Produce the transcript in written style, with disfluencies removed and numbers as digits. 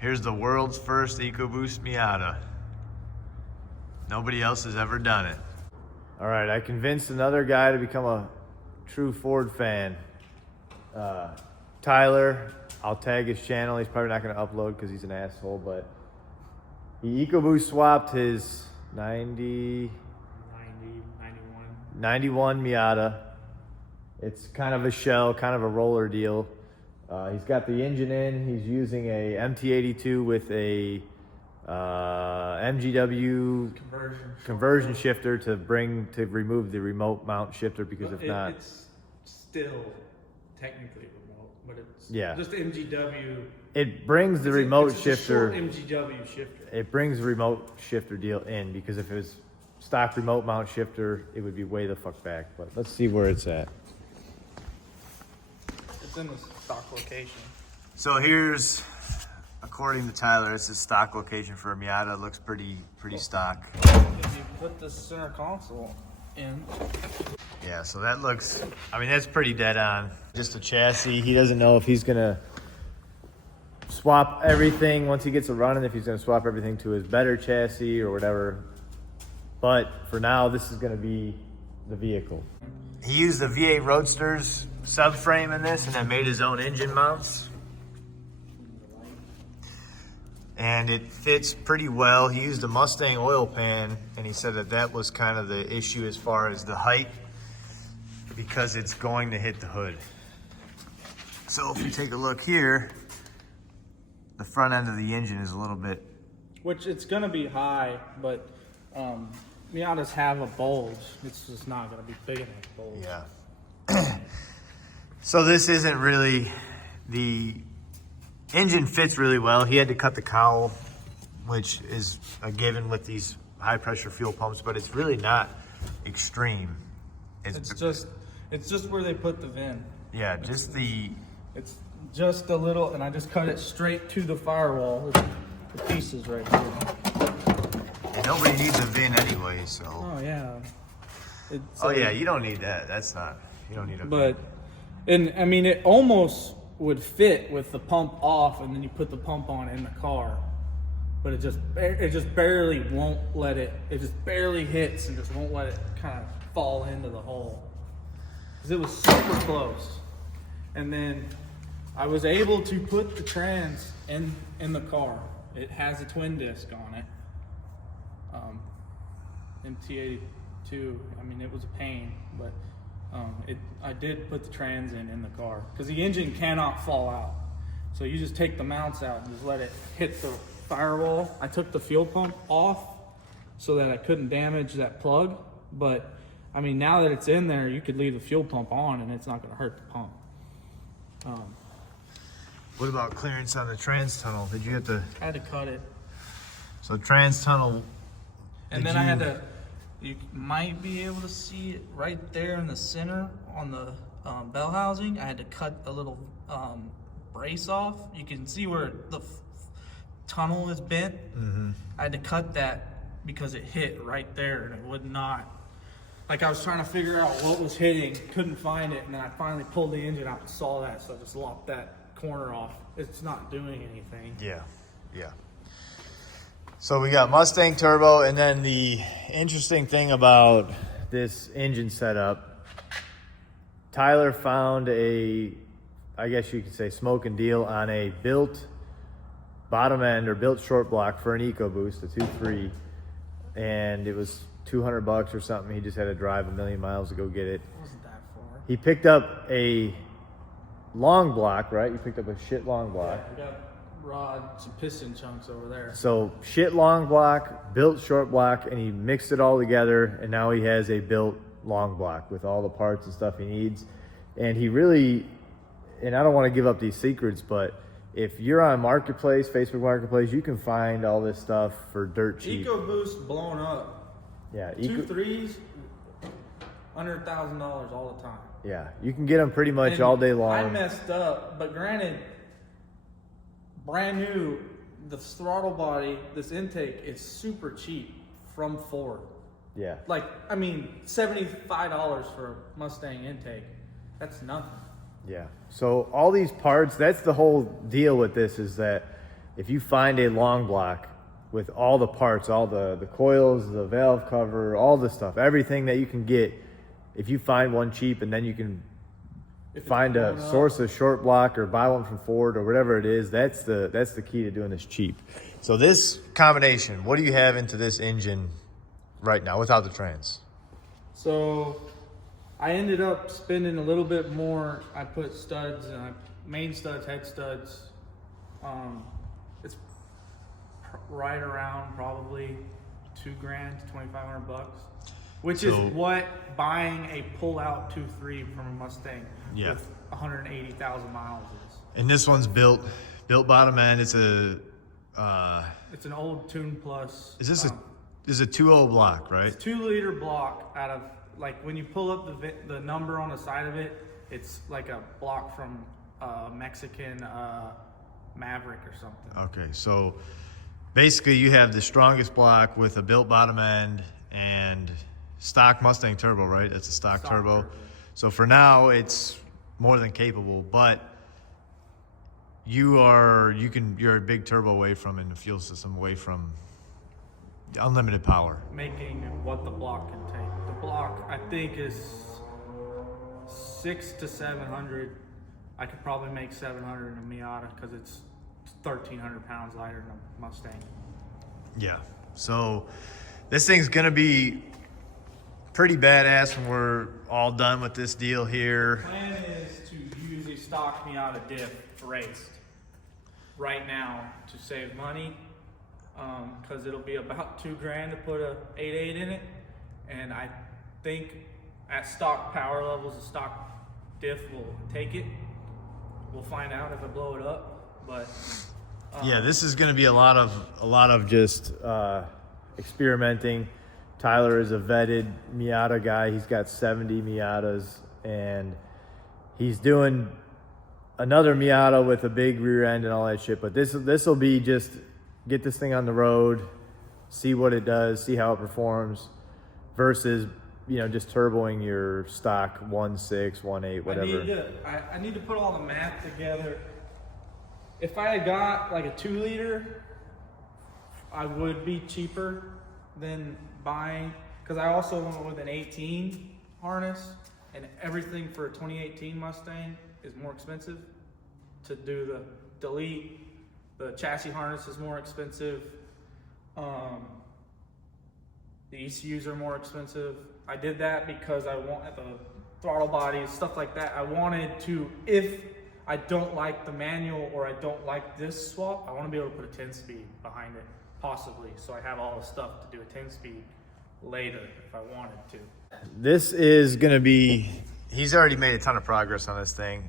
Here's the world's first Ecoboost Miata. Nobody else has ever done it. All right, I convinced another guy to become a true Ford fan. Tyler, I'll tag his channel. He's probably not going to upload because he's an asshole, but he Ecoboost swapped his 91 Miata. It's kind of a shell, kind of a roller deal. He's got the engine in. He's using a MT82 with a MGW conversion shifter to remove the remote mount shifter, because if not, it's still technically remote, but it's just MGW. It brings the remote shifter. MGW shifter. It brings the remote shifter deal in, because if it was stock remote mount shifter, it would be way the fuck back. But let's see where it's at. It's in the stock location. So here's, according to Tyler, it's a stock location for a Miata. It looks pretty stock. If you put the center console in. Yeah, so that looks, I mean, that's pretty dead on. Just a chassis. He doesn't know if he's gonna swap everything once he gets it running, if he's gonna swap everything to his better chassis or whatever. But for now, this is gonna be the vehicle. He used the V8 Roadster's subframe in this and then made his own engine mounts. And it fits pretty well. He used a Mustang oil pan, and he said that was kind of the issue as far as the height, because it's going to hit the hood. So if you take a look here, the front end of the engine is a little bit... Which it's gonna be high, but Miatas have a bulge. It's just not gonna be big enough bulge. Yeah. So this isn't really, the engine fits really well. He had to cut the cowl, which is a given with these high pressure fuel pumps, but it's really not extreme. It's just where they put the VIN. Yeah, just it's just a little, and I just cut it straight to the firewall. The pieces right here. And nobody needs a VIN anyway, so. Oh yeah. Yeah, you don't need that. You don't need a VIN. And I mean, it almost would fit with the pump off, and then you put the pump on in the car. But it just barely won't let it. It just barely hits and just won't let it kind of fall into the hole. Because it was super close. And then I was able to put the trans in the car. It has a twin disc on it. MT82. I mean, it was a pain, but I did put the trans in the car, because the engine cannot fall out. So you just take the mounts out and just let it hit the firewall. I took the fuel pump off so that I couldn't damage that plug. But I mean, now that it's in there, you could leave the fuel pump on and it's not going to hurt the pump. What about clearance on the trans tunnel? Did you have to? I had to cut it. So trans tunnel. And then I had to. You might be able to see it right there in the center on the bell housing. I had to cut a little brace off. You can see where the tunnel is bent. Mm-hmm. I had to cut that because it hit right there, and it would not. Like, I was trying to figure out what was hitting, couldn't find it, and then I finally pulled the engine out and saw that, so I just lopped that corner off. It's not doing anything. Yeah. So we got Mustang turbo, and then the interesting thing about this engine setup, Tyler found I guess you could say, smoking deal on a built bottom end or built short block for an Ecoboost, a 2.3, and it was $200 or something. He just had to drive 1 million miles to go get it. It wasn't that far. He picked up a long block, right? You picked up a shit long block. Yeah, we got some piston chunks over there. So shit long block, built short block, and he mixed it all together, and now he has a built long block with all the parts and stuff he needs. And he really, and I don't want to give up these secrets, but if you're on Marketplace, Facebook Marketplace, you can find all this stuff for dirt cheap. Ecoboost blown up. Yeah. 2.3s, under $1,000 all the time. Yeah, you can get them pretty much all day long. I messed up, but granted, brand new, the throttle body, this intake is super cheap from Ford. Yeah. Like, I mean, $75 for a Mustang intake. That's nothing. Yeah. So all these parts, that's the whole deal with this, is that if you find a long block with all the parts, all the coils, the valve cover, all the stuff, everything that you can get, if you find one cheap and then you can find a source of short block or buy one from Ford or whatever it is, that's the key to doing this cheap. So this combination, what do you have into this engine right now without the trans? So I ended up spending a little bit more. I put studs and main studs, head studs. It's right around probably $2,000 to $2,500, which is what buying a pull-out 2.3 from a Mustang with 180,000 miles is. And this one's built bottom end. It's an old Tune Plus. Is this is a 2.0 block, right? It's 2-liter block out of, like, when you pull up the number on the side of it, it's like a block from Mexican Maverick or something. Okay, so basically you have the strongest block with a built bottom end and stock Mustang turbo, right? It's a stock turbo. So for now, it's more than capable, but you're a big turbo away from in the fuel system, away from unlimited power. Making what the block can take. The block, I think, is 600 to 700. I could probably make 700 in a Miata because it's 1,300 pounds lighter than a Mustang. Yeah. So this thing's gonna be pretty badass when we're all done with this deal here. The plan is to use a stock Miata diff raced right now to save money, because it'll be about $2,000 to put a 8.8 in it, and I think at stock power levels, the stock diff will take it. We'll find out if I blow it up, but yeah, this is going to be a lot of just experimenting. Tyler is a vetted Miata guy. He's got 70 Miatas, and he's doing another Miata with a big rear end and all that shit. But this will be just get this thing on the road, see what it does, see how it performs, versus just turboing your stock 1.6, 1.8, whatever. I need to put all the math together. If I had got like a 2-liter, I would be cheaper than buying, because I also went with an 18 harness, and everything for a 2018 Mustang is more expensive. To do the delete, the chassis harness is more expensive. The ECUs are more expensive. I did that because I want the throttle bodies, stuff like that. I wanted to, if I don't like the manual or I don't like this swap, I want to be able to put a 10-speed behind it, possibly, so I have all the stuff to do a 10-speed later if I wanted to. This is going to be, he's already made a ton of progress on this thing.